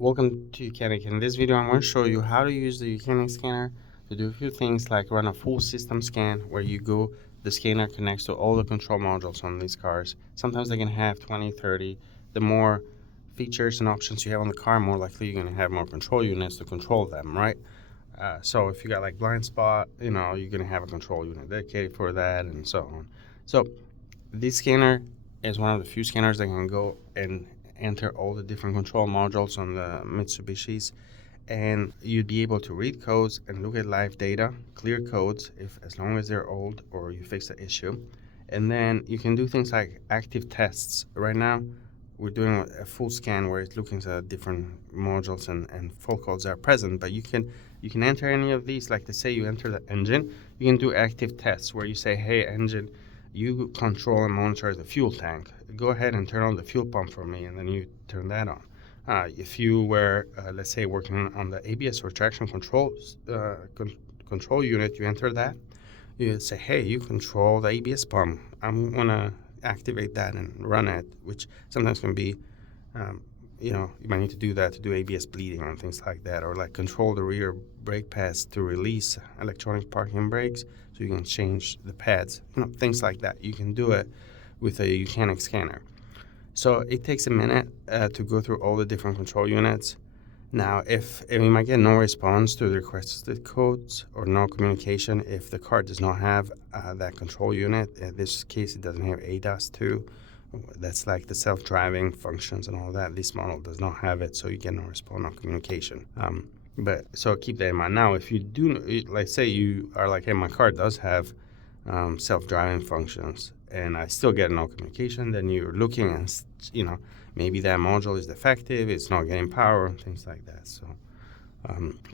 Welcome to YOUCANIC. In this video, I'm going to show you how to use the YOUCANIC scanner to do a few things like run a full system scan where the scanner connects to all the control modules on these cars. Sometimes they can have 20, 30. The more features and options you have on the car, more likely you're going to have more control units to control them, right? So if you got like blind spot, you're going to have a control unit dedicated for that and so on. So this scanner is one of the few scanners that can go and enter all the different control modules on the Mitsubishis, and you'd be able to read codes and look at live data, clear codes as long as they're old or you fix the issue. And then you can do things like active tests. Right now we're doing a full scan where it's looking at different modules and fault codes that are present, but you can enter any of these. Like, to say you enter the engine, you can do active tests where you say, hey engine, you control and monitor the fuel tank. Go ahead and turn on the fuel pump for me, and then you turn that on. If you were, let's say, working on the ABS or traction control unit, you enter that. You say, hey, you control the ABS pump. I'm going to activate that and run it, which sometimes can be, you might need to do that to do ABS bleeding and things like that, or like control the rear brake pads to release electronic parking brakes so you can change the pads, things like that. You can do it with a YOUCANIC scanner. So it takes a minute to go through all the different control units. Now, if you might get no response to the requested codes or no communication if the car does not have that control unit. In this case, it doesn't have ADAS-II. That's like the self-driving functions and all that. This model does not have it, so you get no response, no communication. But so keep that in mind. Now, if you do, like, say you are like, hey, my car does have self-driving functions and I still get no communication, then you're looking and, maybe that module is defective, it's not getting power, and things like that. So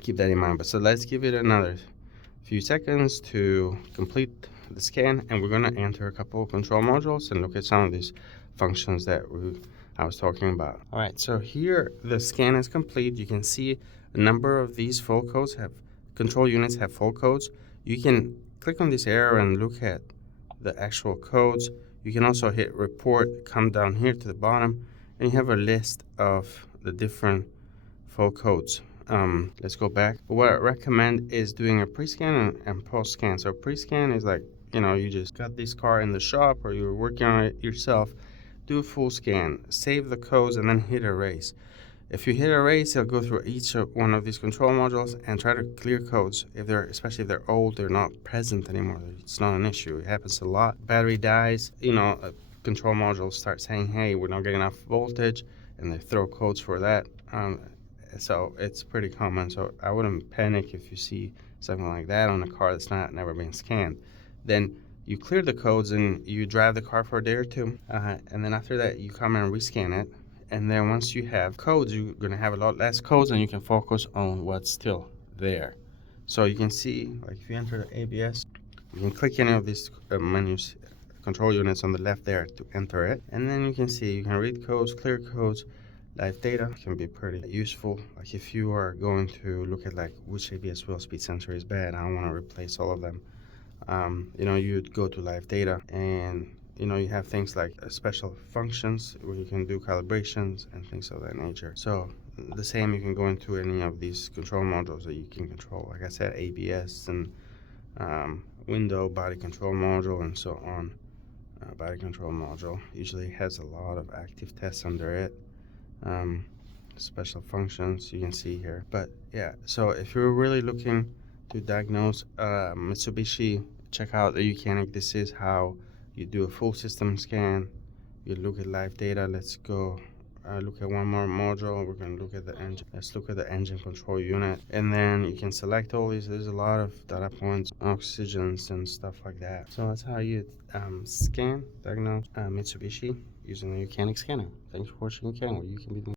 keep that in mind. But so let's give it another few seconds to complete the scan, and we're going to enter a couple of control modules and look at some of these functions that I was talking about. All right, so here the scan is complete. You can see a number of these fault codes control units have fault codes. You can click on this arrow and look at the actual codes. You can also hit report, come down here to the bottom, and you have a list of the different fault codes. Let's go back. What I recommend is doing a pre-scan and post-scan. So pre-scan is like, you just got this car in the shop or you're working on it yourself. Do a full scan, save the codes, and then hit erase. If you hit erase, it'll go through each one of these control modules and try to clear codes. Especially if they're old, they're not present anymore. It's not an issue. It happens a lot. Battery dies, control modules start saying, hey, we're not getting enough voltage, and they throw codes for that. So it's pretty common. So I wouldn't panic if you see something like that on a car that's never been scanned. Then you clear the codes and you drive the car for a day or two, and then after that you come and rescan it. And then once you have codes, you're going to have a lot less codes, and you can focus on what's still there. So you can see, like, if you enter the ABS, you can click any of these menus, control units on the left there to enter it. And then you can see, you can read codes, clear codes, live data. It can be pretty useful. Like if you are going to look at like which ABS wheel speed sensor is bad, I don't want to replace all of them. You'd go to live data, and you have things like special functions where you can do calibrations and things of that nature. So the same, you can go into any of these control modules that you can control. Like I said, ABS and window, body control module, and so on. Body control module usually has a lot of active tests under it. Special functions you can see here. But yeah, so if you're really looking to diagnose Mitsubishi, check out the YOUCANIC. This is how you do a full system scan. You look at live data. Let's go look at one more module. We're going to look at the engine. Let's look at the engine control unit, and then you can select all these. There's a lot of data points, oxygens, and stuff like that. So that's how you diagnose Mitsubishi using the YOUCANIC scanner. Thanks for watching YOUCANIC, where you can be the